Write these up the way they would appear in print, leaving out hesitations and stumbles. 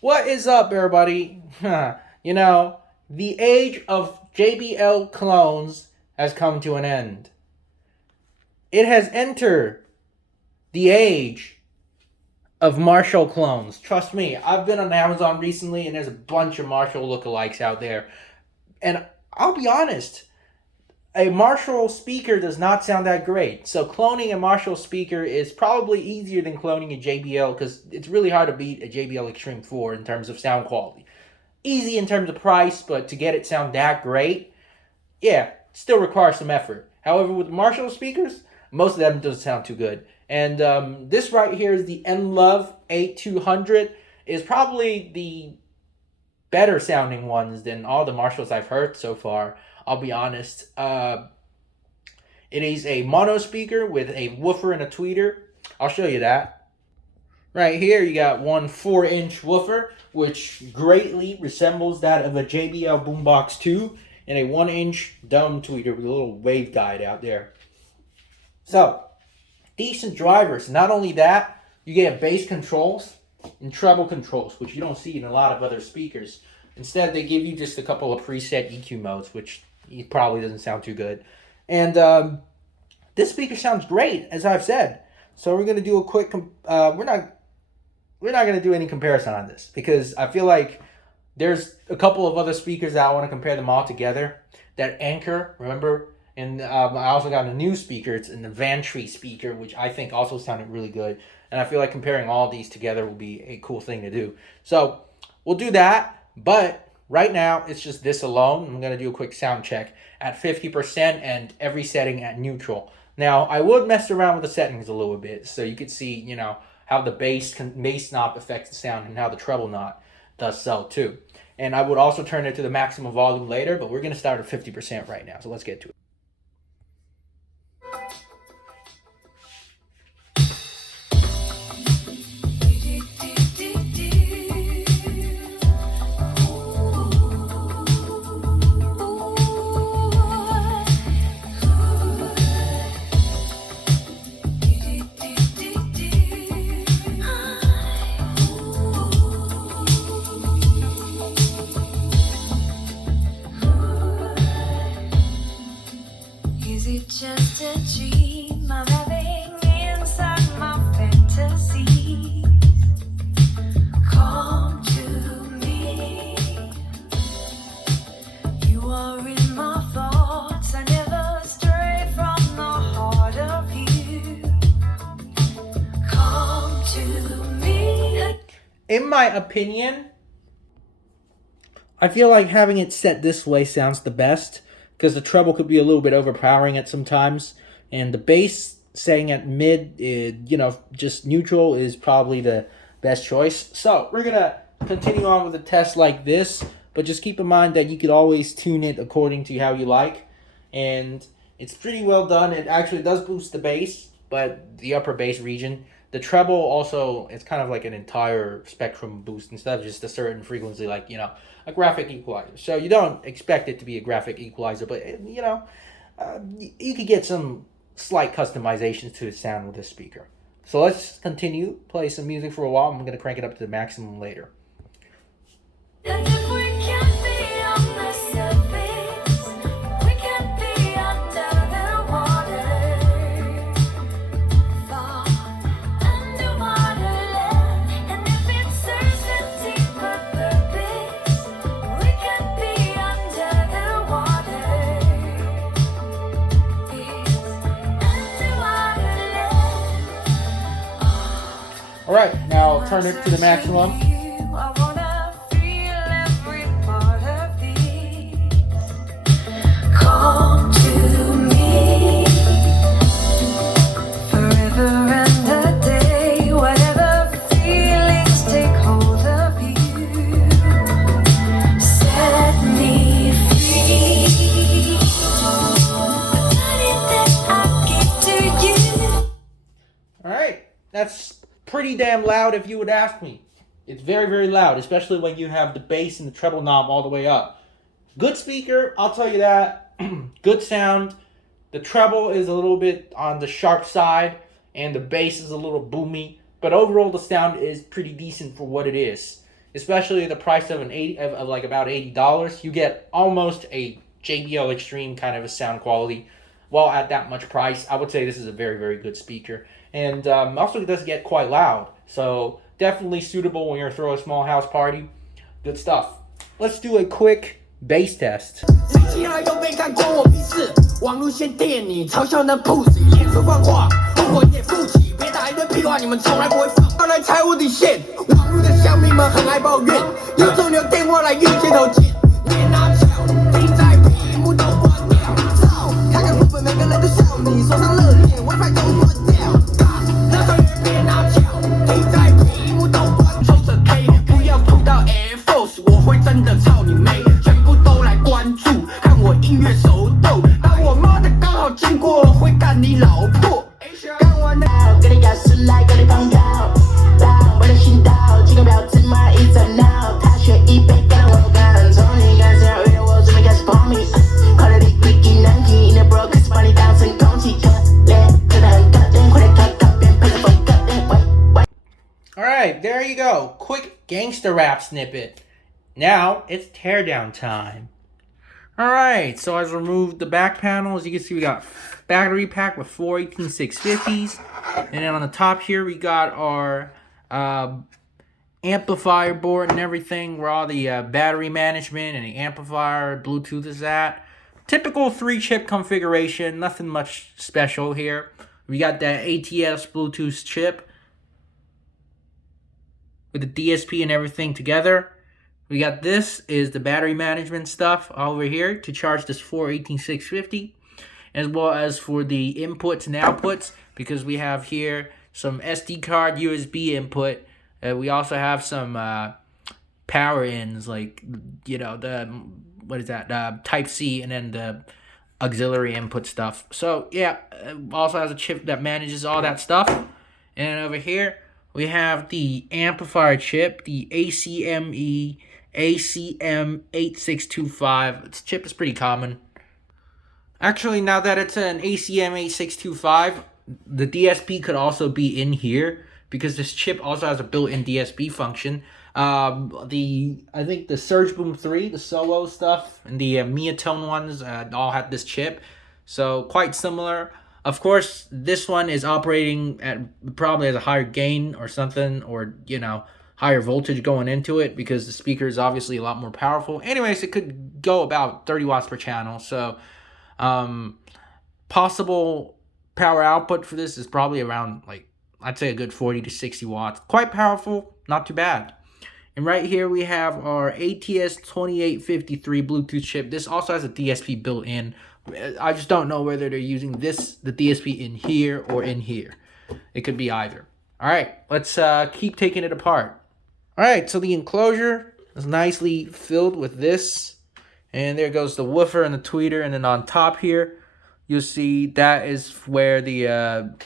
What is up, everybody? You know, the age of JBL clones has come to an end. It has entered the age of Marshall clones. Trust me, I've been on Amazon recently and there's a bunch of Marshall lookalikes out there. And I'll be honest, a Marshall speaker does not sound that great. So cloning a Marshall speaker is probably easier than cloning a JBL because it's really hard to beat a JBL Extreme 4 in terms of sound quality. Easy in terms of price, but to get it sound that great, yeah, still requires some effort. However, with Marshall speakers, most of them doesn't sound too good. And this right here is the MLOVE A200. Is probably the better sounding ones than all the Marshalls I've heard so far. I'll be honest. It is a mono speaker with a woofer and a tweeter. I'll show you that. Right here, you got one 4-inch woofer, which greatly resembles that of a JBL Boombox 2, and a 1-inch dome tweeter with a little wave guide out there. So, decent drivers. Not only that, you get bass controls and treble controls, which you don't see in a lot of other speakers. Instead, they give you just a couple of preset EQ modes, which probably doesn't sound too good. And this speaker sounds great, as I've said. So we're gonna do a quick. We're not gonna do any comparison on this because I feel like there's a couple of other speakers that I want to compare them all together. That Anchor, remember? And I also got a new speaker. It's an Vantry speaker, which I think also sounded really good. And I feel like comparing all these together will be a cool thing to do. So we'll do that. But right now, it's just this alone. I'm going to do a quick sound check at 50% and every setting at neutral. Now, I would mess around with the settings a little bit so you could see, how the bass knob affects the sound and how the treble knob does so too. And I would also turn it to the maximum volume later, but we're going to start at 50% right now. So let's get to it. Just a dream I'm having inside my fantasy. Come to me. You are in my thoughts. I never stray from the heart of you. Come to me. In my opinion, I feel like having it set this way sounds the best because the treble could be a little bit overpowering at sometimes, and the bass saying at mid, just neutral is probably the best choice. So we're gonna continue on with a test like this, but just keep in mind that you could always tune it according to how you like, and it's pretty well done. It actually does boost the bass, but the upper bass region. The treble also, it's kind of like an entire spectrum boost instead of just a certain frequency, like, a graphic equalizer. So you don't expect it to be a graphic equalizer, but, you could get some slight customizations to the sound with this speaker. So let's continue, play some music for a while. I'm going to crank it up to the maximum later. And if we can't be on the surface, we can't be under the water. Far underwater love. And if it serves a deeper purpose, we can't be under the water. It's underwater love. All right, now I'll turn it to the maximum. I wanna feel every part of these. Come to me forever and a day. Whatever feelings take hold of you, set me free. The body that I give to you. All right, that's pretty damn loud if you would ask me. It's very, very loud, especially when you have the bass and the treble knob all the way up. Good speaker, I'll tell you that. Good sound. The treble is a little bit on the sharp side, and the bass is a little boomy. But overall, the sound is pretty decent for what it is. especially the price of of like about $80, you get almost a JBL Extreme kind of a sound quality. While at that much price, I would say this is a very, very good speaker. And also, it does get quite loud. So, definitely suitable when you're throwing a small house party. Good stuff. Let's do a quick bass test. 谁来都没干关我屁事，网络先电你，嘲笑那 pussy， 脸书放话，我也不起，别打一堆屁话，你们从来不会放，要来踩我底线。网络的乡民们很爱抱怨，有种留电话来约街头见，别拿翘，停在屏幕都关掉，操，开个副本每个人都笑你，手上热脸 ，WiFi 都断掉，那个人别拿翘，停在屏幕都关，抽着 K， 不要碰到 Air Force， 我会真的操你妹。 关注，看我音乐手抖，当我妈的刚好经过，会干你老婆。干完了，跟你搞事来，跟你碰到，让我的心到，几个婊子嘛一直闹，他学一杯跟我干，从你开始要约我，准备开始泡米，快乐的 Ricky Nanky， 你的 bro 开始把你当成空气，可怜，真的很可怜，快点靠边配着风格，喂。Alright, there you go. Quick gangster rap snippet. Now it's teardown time. Alright, so I've removed the back panel. As you can see, we got battery pack with 4 18650s. And then on the top here, we got our amplifier board and everything, where all the battery management and the amplifier, Bluetooth is at. Typical 3-chip configuration, nothing much special here. We got that ATS Bluetooth chip with the DSP and everything together. We got this is the battery management stuff over here to charge this 4 18650, as well as for the inputs and outputs, because we have here some SD card USB input. We also have some power ins, like, you know, the Type C, and then the auxiliary input stuff. So yeah, also has a chip that manages all that stuff. And over here we have the amplifier chip, the ACM8625. This chip is pretty common. Actually, now that it's an ACM8625, the DSP could also be in here, because this chip also has a built-in DSP function. I think the Surge Boom 3, the solo stuff, and the Miatone ones all had this chip. So quite similar. Of course, this one is operating at probably has a higher gain or something, or, you know, higher voltage going into it, because the speaker is obviously a lot more powerful. Anyways, it could go about 30 watts per channel. So possible power output for this is probably around, like, I'd say a good 40 to 60 watts. Quite powerful, not too bad. And right here we have our ATS2853 Bluetooth chip. This also has a DSP built in. I just don't know whether they're using the DSP in here or in here. It could be either. All right, let's keep taking it apart. All right, so the enclosure is nicely filled with this. And there goes the woofer and the tweeter. And then on top here, you'll see that is where the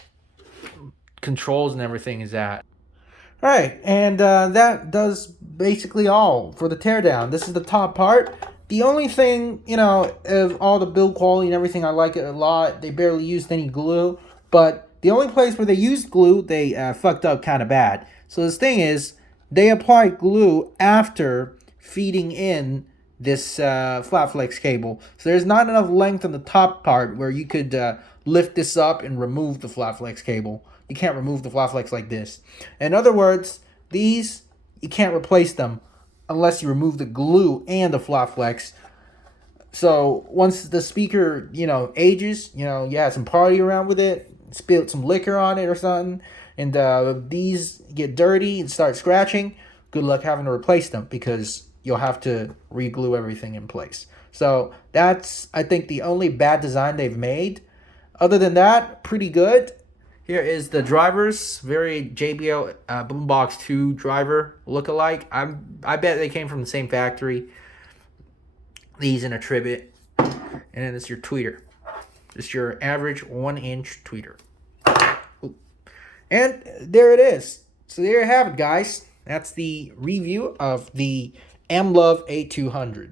controls and everything is at. All right, and that does basically all for the teardown. This is the top part. The only thing, you know, of all the build quality and everything, I like it a lot. They barely used any glue, but the only place where they used glue, they fucked up kind of bad. So this thing is, they applied glue after feeding in this flat flex cable. So there's not enough length on the top part where you could lift this up and remove the flat flex cable. You can't remove the flat flex like this. In other words, these, you can't replace them unless you remove the glue and the flat flex. So once the speaker, you know, ages, you know, you had some party around with it, spilled some liquor on it or something, and these get dirty and start scratching, good luck having to replace them, because you'll have to re-glue everything in place. So that's, I think, the only bad design they've made. Other than that, pretty good. Here is the drivers, very JBL Boombox 2 driver look-alike. I bet they came from the same factory. These in a trivet. And then it's your tweeter. Just your average 1-inch tweeter. Ooh. And there it is. So there you have it, guys. That's the review of the MLOVE A200.